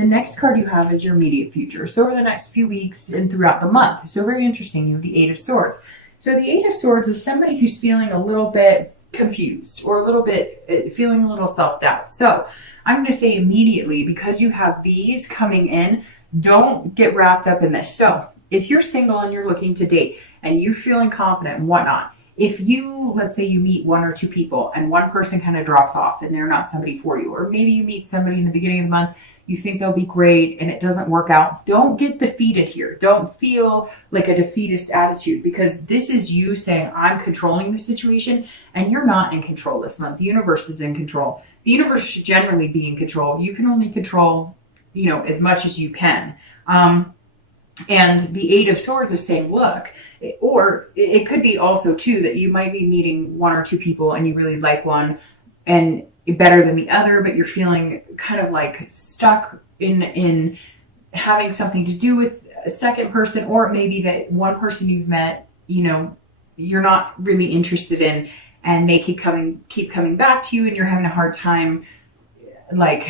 the next card you have is your immediate future. So over the next few weeks and throughout the month. So very interesting. You have the Eight of Swords. So the Eight of Swords is somebody who's feeling a little bit confused or a little bit feeling a little self-doubt. So I'm going to say immediately, because you have these coming in, don't get wrapped up in this. So if you're single and you're looking to date and you're feeling confident and whatnot, if you, let's say you meet one or two people and one person kind of drops off and they're not somebody for you, or maybe you meet somebody in the beginning of the month, you think they'll be great and it doesn't work out, don't get defeated here. Don't feel like a defeatist attitude, because this is you saying, I'm controlling the situation, and you're not in control this month. The universe is in control. The universe should generally be in control. You can only control, as much as you can. And the Eight of Swords is saying, look, or it could be also too that you might be meeting one or two people and you really like one and better than the other, but you're feeling kind of like stuck in having something to do with a second person, or it may be that one person you've met, you're not really interested in, and they keep coming back to you, and you're having a hard time like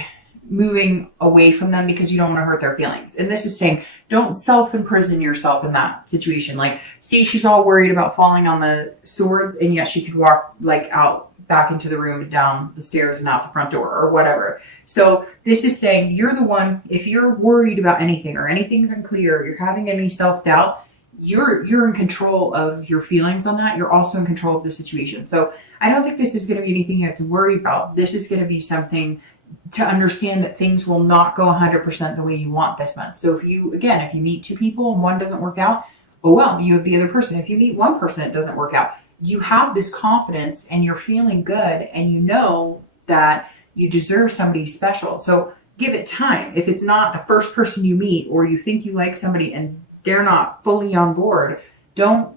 moving away from them because you don't want to hurt their feelings. And this is saying, don't self-imprison yourself in that situation. Like, see, she's all worried about falling on the swords, and yet she could walk like out back into the room and down the stairs and out the front door or whatever. So this is saying, you're the one, if you're worried about anything or anything's unclear, you're having any self-doubt, you're in control of your feelings on that. You're also in control of the situation. So I don't think this is going to be anything you have to worry about. This is going to be something to understand that things will not go 100% the way you want this month. So if you meet two people and one doesn't work out, oh well, you have the other person. If you meet one person, it doesn't work out. You have this confidence and you're feeling good, and you know that you deserve somebody special. So give it time. If it's not the first person you meet, or you think you like somebody and they're not fully on board, don't,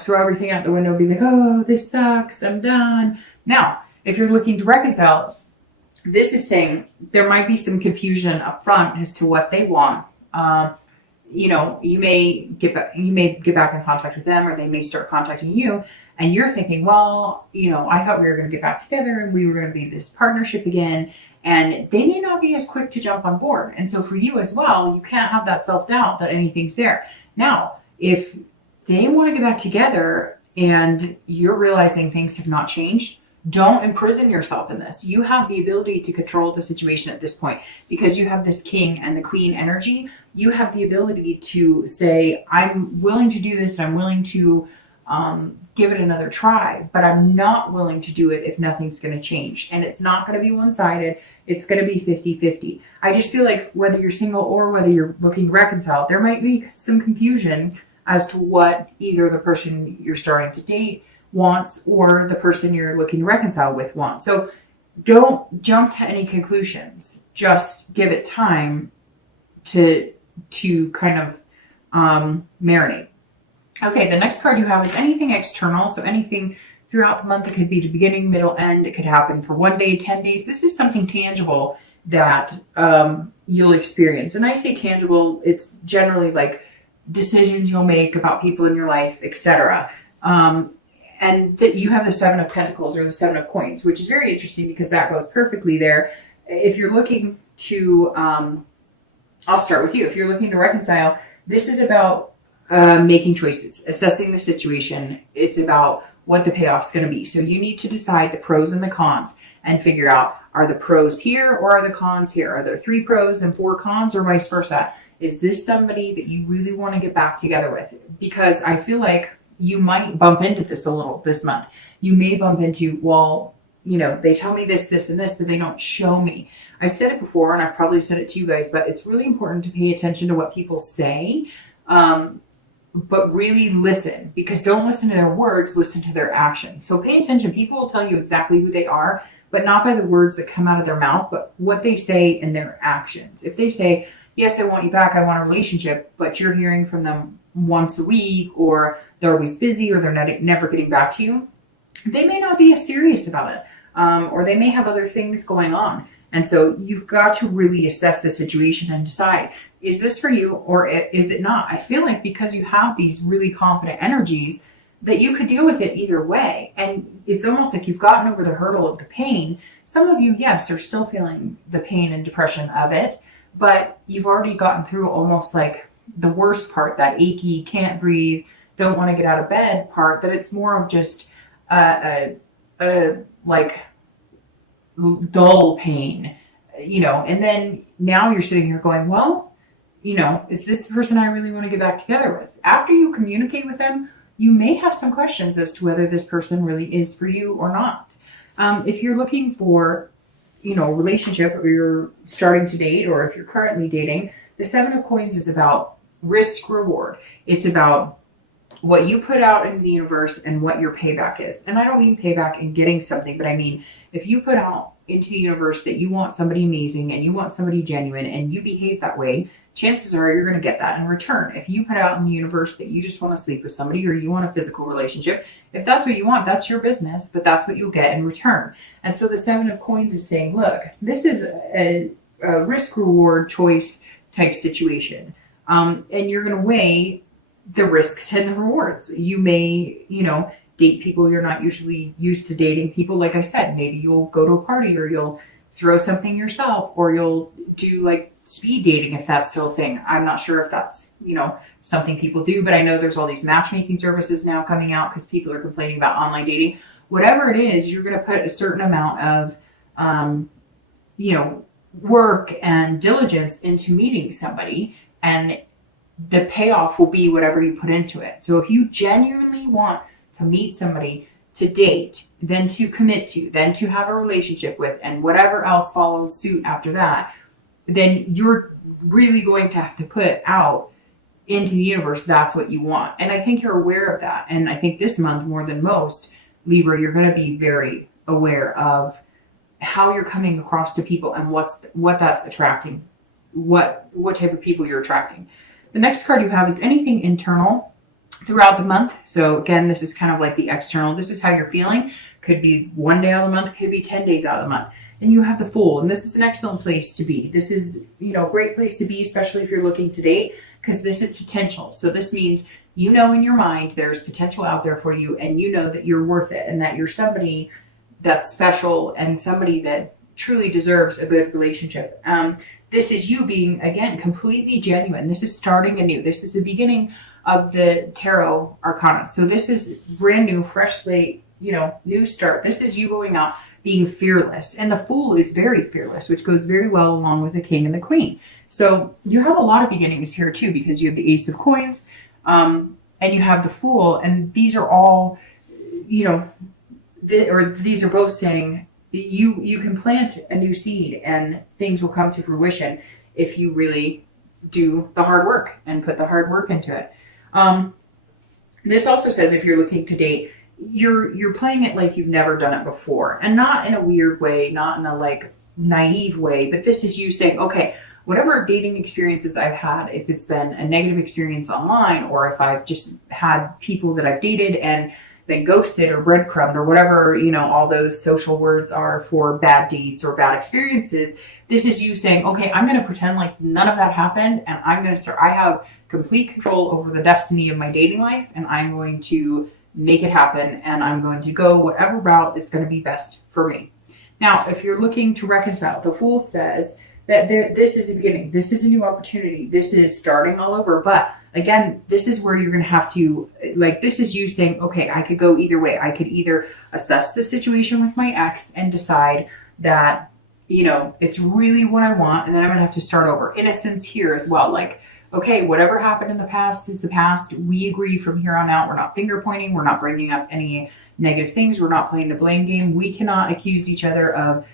throw everything out the window and be like, oh, this sucks, I'm done. Now, if you're looking to reconcile, this is saying there might be some confusion up front as to what they want. You may get back in contact with them, or they may start contacting you, and you're thinking, well, I thought we were going to get back together and we were going to be this partnership again, and they may not be as quick to jump on board. And so for you as well, you can't have that self-doubt that anything's there. Now, if they want to get back together and you're realizing things have not changed, don't imprison yourself in this. You have the ability to control the situation at this point, because you have this king and the queen energy. You have the ability to say, I'm willing to do this, and I'm willing to give it another try, but I'm not willing to do it if nothing's going to change. And it's not going to be one-sided. It's going to be 50-50. I just feel like whether you're single or whether you're looking to reconcile, there might be some confusion as to what either the person you're starting to date wants or the person you're looking to reconcile with wants. So don't jump to any conclusions. Just give it time to kind of marinate. Okay, the next card you have is anything external. So anything throughout the month. It could be the beginning, middle, end. It could happen for 1 day, 10 days. This is something tangible that you'll experience. And I say tangible, it's generally like decisions you'll make about people in your life, etc. And that you have the Seven of Pentacles or the Seven of Coins, which is very interesting because that goes perfectly there. If you're looking to, I'll start with you. If you're looking to reconcile, this is about making choices, assessing the situation. It's about what the payoff's going to be. So you need to decide the pros and the cons and figure out, are the pros here or are the cons here? Are there 3 pros and 4 cons, or vice versa? Is this somebody that you really want to get back together with? Because I feel like you might bump into this a little this month. You may bump into, well, they tell me this, this, and this, but they don't show me. I've said it before, and I've probably said it to you guys, but it's really important to pay attention to what people say, but really listen, because don't listen to their words, listen to their actions. So pay attention. People will tell you exactly who they are, but not by the words that come out of their mouth, but what they say and their actions. If they say, yes, I want you back, I want a relationship, but you're hearing from them once a week, or they're always busy, or they're never getting back to you, they may not be as serious about it, or they may have other things going on. And so you've got to really assess the situation and decide, is this for you or is it not? I feel like because you have these really confident energies that you could deal with it either way. And it's almost like you've gotten over the hurdle of the pain. Some of you, yes, are still feeling the pain and depression of it, but you've already gotten through almost like the worst part, that achy, can't breathe, don't want to get out of bed part, that it's more of just like dull pain, and then now you're sitting here going, well, is this the person I really want to get back together with? After you communicate with them, you may have some questions as to whether this person really is for you or not. If you're looking for, a relationship, or you're starting to date, or if you're currently dating, the Seven of Coins is about risk reward. It's about what you put out into the universe and what your payback is. And I don't mean payback in getting something, but I mean, if you put out into the universe that you want somebody amazing and you want somebody genuine and you behave that way, chances are you're going to get that in return. If you put out in the universe that you just want to sleep with somebody or you want a physical relationship, if that's what you want, that's your business, but that's what you'll get in return. And so the Seven of Coins is saying, look, this is a risk reward choice type situation. And you're going to weigh the risks and the rewards. You may, date people you're not usually used to dating. People, like I said, maybe you'll go to a party, or you'll throw something yourself, or you'll do like speed dating if that's still a thing. I'm not sure if that's, something people do, but I know there's all these matchmaking services now coming out because people are complaining about online dating. Whatever it is, you're going to put a certain amount of, work and diligence into meeting somebody, and the payoff will be whatever you put into it. So if you genuinely want to meet somebody, to date, then to commit to, then to have a relationship with, and whatever else follows suit after that, then you're really going to have to put out into the universe that's what you want. And I think you're aware of that. And I think this month, more than most, Libra, you're going to be very aware of how you're coming across to people and what that's attracting, what type of people you're attracting. The next card you have is anything internal throughout the month. So again, this is kind of like the external. This is how you're feeling. Could be one day out of the month, could be 10 days out of the month. And you have the Fool, and this is an excellent place to be. This is, a great place to be, especially if you're looking to date, because this is potential. So this means, in your mind, there's potential out there for you, and you know that you're worth it, and that you're somebody that's special and somebody that truly deserves a good relationship. This is you being, again, completely genuine. This is starting anew. This is the beginning of the tarot arcana. So this is brand new, fresh slate, new start. This is you going out being fearless. And the Fool is very fearless, which goes very well along with the King and the Queen. So you have a lot of beginnings here too, because you have the Ace of Coins, and you have the Fool. And these are all, these are both saying you can plant a new seed and things will come to fruition if you really do the hard work and put the hard work into it. This also says if you're looking to date, you're playing it like you've never done it before, and not in a weird way, not in a like naive way, but this is you saying, okay, whatever dating experiences I've had, if it's been a negative experience online, or if I've just had people that I've dated and been ghosted or breadcrumbed or whatever, all those social words are for bad dates or bad experiences. This is you saying, okay, I'm going to pretend like none of that happened, and I'm going to start, I have complete control over the destiny of my dating life, and I'm going to make it happen, and I'm going to go whatever route is going to be best for me. Now, if you're looking to reconcile, the Fool says that this is a beginning. This is a new opportunity. This is starting all over. But again, this is where you're going to have to, this is you saying, okay, I could go either way. I could either assess the situation with my ex and decide that, it's really what I want, and then I'm going to have to start over. Innocence here as well. Okay, whatever happened in the past is the past. We agree from here on out. We're not finger pointing. We're not bringing up any negative things. We're not playing the blame game. We cannot accuse each other of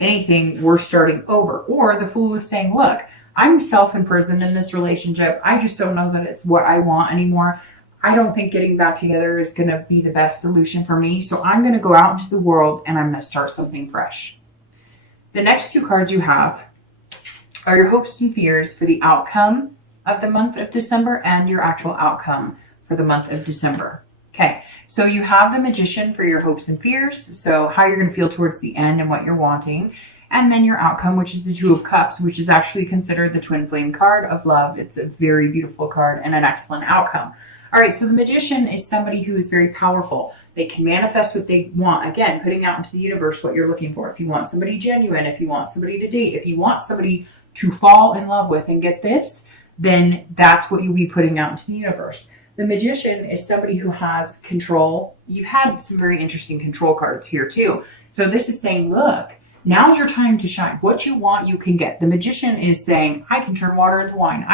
anything. We're starting over. Or the Fool is saying, look, I'm self-imprisoned in this relationship. I just don't know that it's what I want anymore. I don't think getting back together is going to be the best solution for me. So I'm going to go out into the world and I'm going to start something fresh. The next two cards you have are your hopes and fears for the outcome of the month of December and your actual outcome for the month of December. Okay, so you have the Magician for your hopes and fears, so how you're going to feel towards the end and what you're wanting, and then your outcome, which is the Two of Cups, which is actually considered the twin flame card of love. It's a very beautiful card and an excellent outcome. All right, so the Magician is somebody who is very powerful. They can manifest what they want. Again, putting out into the universe what you're looking for. If you want somebody genuine, if you want somebody to date, if you want somebody to fall in love with and get this, then that's what you'll be putting out into the universe. The Magician is somebody who has control. You've had some very interesting control cards here too. So this is saying, look, now's your time to shine. What you want, you can get. The Magician is saying, I can turn water into wine.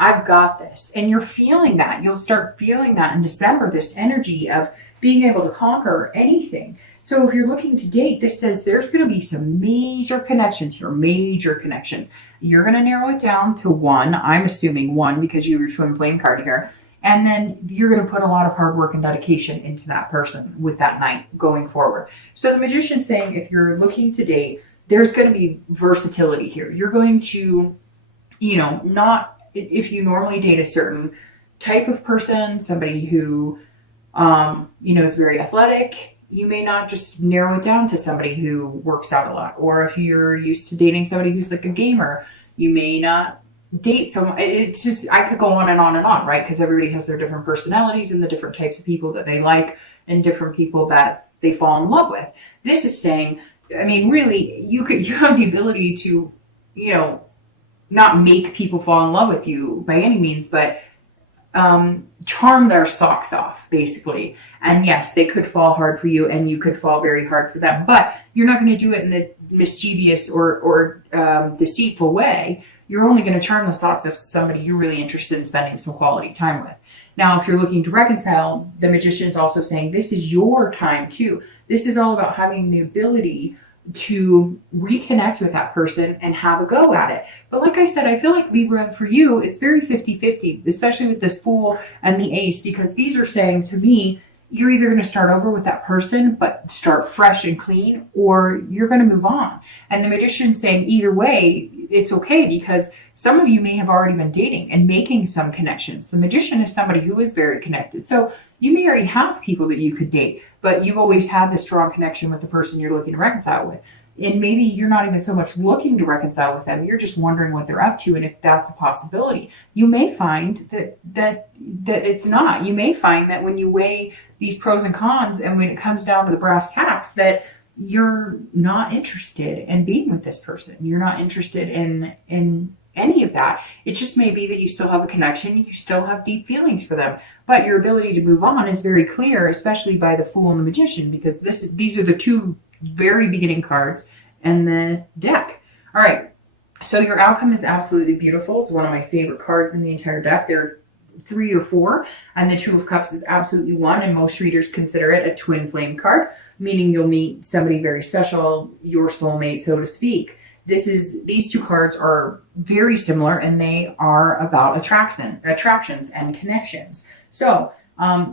I've got this. And you're feeling that. You'll start feeling that in December, this energy of being able to conquer anything. So if you're looking to date, this says there's going to be some major connections here, major connections. You're going to narrow it down to one. I'm assuming one because you have your twin flame card here. And then you're going to put a lot of hard work and dedication into that person with that night going forward. So the Magician's saying if you're looking to date, there's going to be versatility here. You're going to, not if you normally date a certain type of person, somebody who, is very athletic, you may not just narrow it down to somebody who works out a lot. Or if you're used to dating somebody who's like a gamer, you may not date someone. It's just, I could go on and on and on, right? Because everybody has their different personalities and the different types of people that they like and different people that they fall in love with. This is saying, really, you have the ability to, not make people fall in love with you by any means, but charm their socks off, basically. And yes, they could fall hard for you and you could fall very hard for them, but you're not going to do it in a mischievous or deceitful way. You're only going to charm the socks off somebody you're really interested in spending some quality time with. Now, if you're looking to reconcile, the Magician's also saying this is your time too. This is all about having the ability to reconnect with that person and have a go at it. But like I said, I feel like Libra, for you, it's very 50-50, especially with this Fool and the Ace, because these are saying to me, you're either going to start over with that person, but start fresh and clean, or you're going to move on. And the Magician's saying either way, it's okay, because some of you may have already been dating and making some connections. The Magician is somebody who is very connected. So you may already have people that you could date, but you've always had this strong connection with the person you're looking to reconcile with. And maybe you're not even so much looking to reconcile with them. You're just wondering what they're up to and if that's a possibility. You may find that it's not. You may find that when you weigh these pros and cons and when it comes down to the brass tacks, that you're not interested in being with this person. You're not interested in any of that. It just may be that you still have a connection. You still have deep feelings for them. But your ability to move on is very clear, especially by the Fool and the Magician, because these are the two very beginning cards in the deck. All right. So your outcome is absolutely beautiful. It's one of my favorite cards in the entire deck. There are 3 or 4, and the Two of Cups is absolutely 1, and most readers consider it a twin flame card, meaning you'll meet somebody very special, your soulmate, so to speak. These two cards are very similar, and they are about attractions and connections. So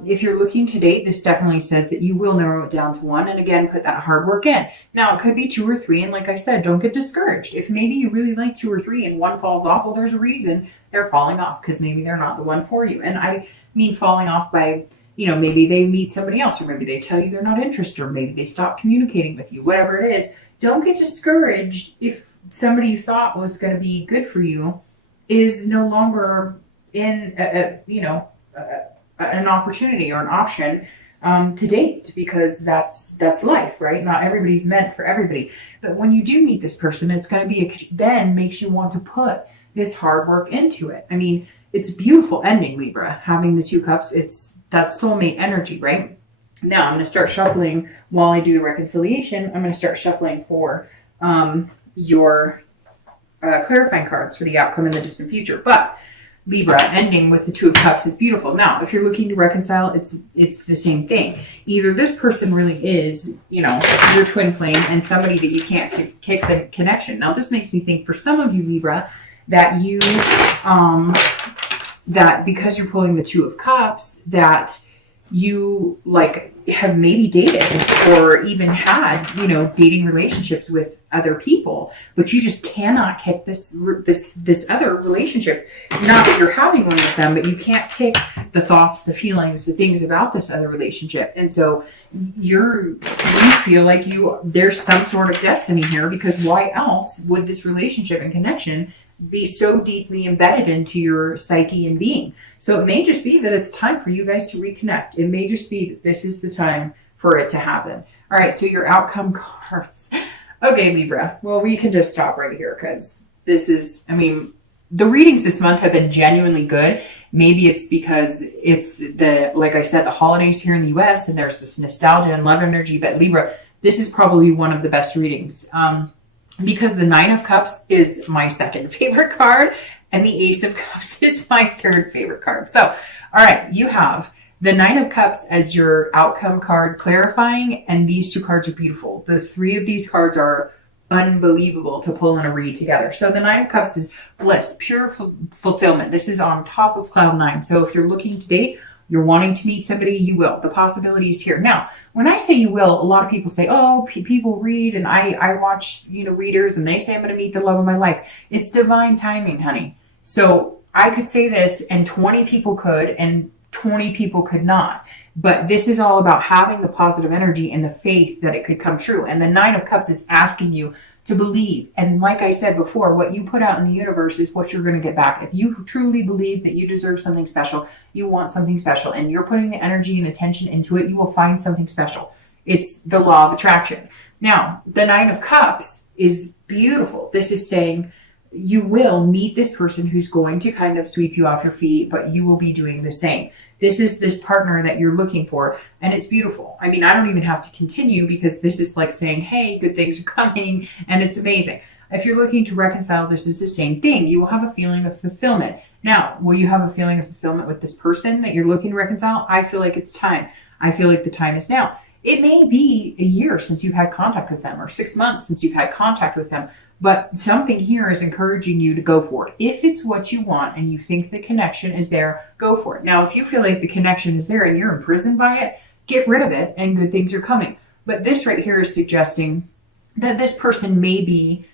if you're looking to date, this definitely says that you will narrow it down to 1, and again, put that hard work in. Now, it could be 2 or 3, and like I said, don't get discouraged. If maybe you really like 2 or 3 and one falls off, well, there's a reason they're falling off, because maybe they're not the one for you. And I mean falling off by, maybe they meet somebody else, or maybe they tell you they're not interested, or maybe they stop communicating with you, whatever it is. Don't get discouraged if somebody you thought was going to be good for you is no longer in an opportunity or an option to date, because that's life, right? Not everybody's meant for everybody. But when you do meet this person, it's going to be then makes you want to put this hard work into it. I mean, it's a beautiful ending, Libra, having the 2 cups. It's that soulmate energy, right? Now I'm going to start shuffling while I do the reconciliation. I'm going to start shuffling for your clarifying cards for the outcome in the distant future. But Libra ending with the 2 of Cups is beautiful. Now, if you're looking to reconcile, it's the same thing. Either this person really is, your twin flame and somebody that you can't kick the connection. Now, this makes me think for some of you, Libra, that you, that because you're pulling the 2 of Cups, that you have maybe dated or even had, dating relationships with other people, but you just cannot kick this other relationship. Not that you're having one with them, but you can't kick the thoughts, the feelings, the things about this other relationship. And so you feel like there's some sort of destiny here, because why else would this relationship and connection be so deeply embedded into your psyche and being? So it may just be that it's time for you guys to reconnect. It may just be that this is the time for it to happen. All right, so your outcome cards. Okay, Libra. Well, we can just stop right here, because This is, I mean, the readings this month have been genuinely good. Maybe it's because it's like I said, the holidays here in the US and there's this nostalgia and love energy, but Libra, this is probably one of the best readings. Because the Nine of Cups is my second favorite card and the Ace of Cups is my third favorite card. So, all right, you have the Nine of Cups as your outcome card clarifying, and these two cards are beautiful. The three of these cards are unbelievable to pull in a read together. So the Nine of Cups is bliss, pure fulfillment. This is on top of cloud nine. So if you're looking to date, you're wanting to meet somebody, you will. The possibility is here. Now, when I say you will, a lot of people say, oh, people read, and I watch, readers, and they say I'm going to meet the love of my life. It's divine timing, honey. So I could say this, and 20 people could, and 20 people could not. But this is all about having the positive energy and the faith that it could come true. And the Nine of Cups is asking you to believe. And like I said before, what you put out in the universe is what you're going to get back. If you truly believe that you deserve something special, you want something special, and you're putting the energy and attention into it, you will find something special. It's the law of attraction. Now, the Nine of Cups is beautiful. This is saying you will meet this person who's going to kind of sweep you off your feet, but you will be doing the same. This is this partner that you're looking for, and it's beautiful. I mean, I don't even have to continue because this is like saying, hey, good things are coming, and it's amazing. If you're looking to reconcile, this is the same thing. You will have a feeling of fulfillment. Now, will you have a feeling of fulfillment with this person that you're looking to reconcile? I feel like it's time. I feel like the time is now. It may be a year since you've had contact with them, or 6 months since you've had contact with them, but something here is encouraging you to go for it. If it's what you want and you think the connection is there, go for it. Now, if you feel like the connection is there and you're imprisoned by it, get rid of it and good things are coming. But this right here is suggesting that this person may be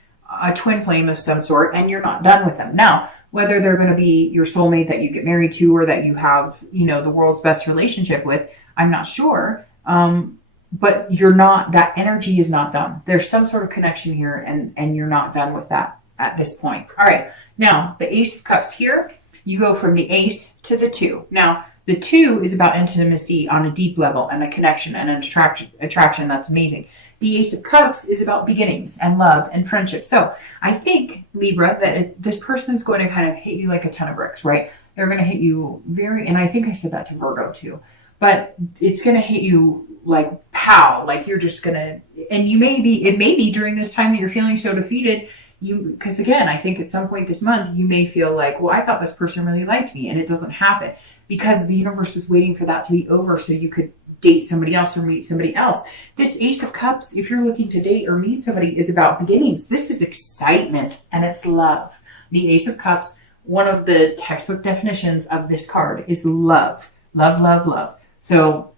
a twin flame of some sort and you're not done with them. Now, whether they're going to be your soulmate that you get married to or that you have, the world's best relationship with, I'm not sure. But you're not, that energy is not done. There's some sort of connection here and you're not done with that at this point. All right. Now, the Ace of Cups here, you go from the Ace to the Two. Now, the Two is about intimacy on a deep level and a connection and an attraction that's amazing. The Ace of Cups is about beginnings and love and friendship. So I think, Libra, that this person is going to kind of hit you like a ton of bricks, right? They're going to hit you and I think I said that to Virgo too, but it's going to hit you like pow, like you're just going to, and it may be during this time that you're feeling so defeated, because again, I think at some point this month, you may feel like, well, I thought this person really liked me, and it doesn't happen because the universe was waiting for that to be over so you could date somebody else or meet somebody else. This Ace of Cups, if you're looking to date or meet somebody, is about beginnings. This is excitement and it's love. The Ace of Cups, one of the textbook definitions of this card is love. Love, love, love. So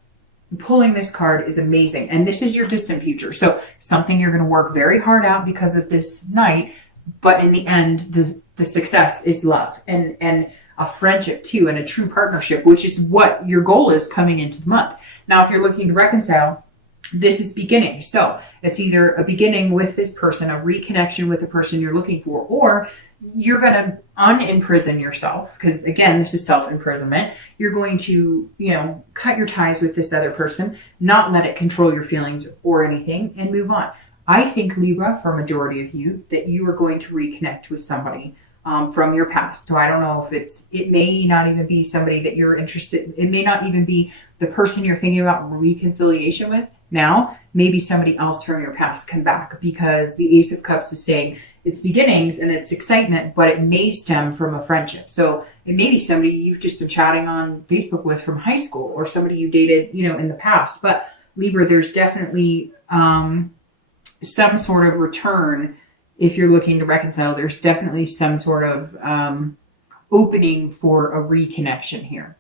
pulling this card is amazing. And this is your distant future. So something you're going to work very hard out because of this night. But in the end, the success is love and a friendship too, and a true partnership, which is what your goal is coming into the month. Now, if you're looking to reconcile, this is beginning. So it's either a beginning with this person, a reconnection with the person you're looking for, or you're going to unimprison yourself, because again, this is self-imprisonment. You're going to, cut your ties with this other person, not let it control your feelings or anything, and move on. I think, Libra, for a majority of you, that you are going to reconnect with somebody from your past. So I don't know if it may not even be somebody that you're interested. It may not even be the person you're thinking about reconciliation with now. Maybe somebody else from your past come back, because the Ace of Cups is saying it's beginnings and it's excitement, but it may stem from a friendship. So it may be somebody you've just been chatting on Facebook with from high school, or somebody you dated, in the past. But Libra, there's definitely some sort of return. If you're looking to reconcile, there's definitely some sort of opening for a reconnection here.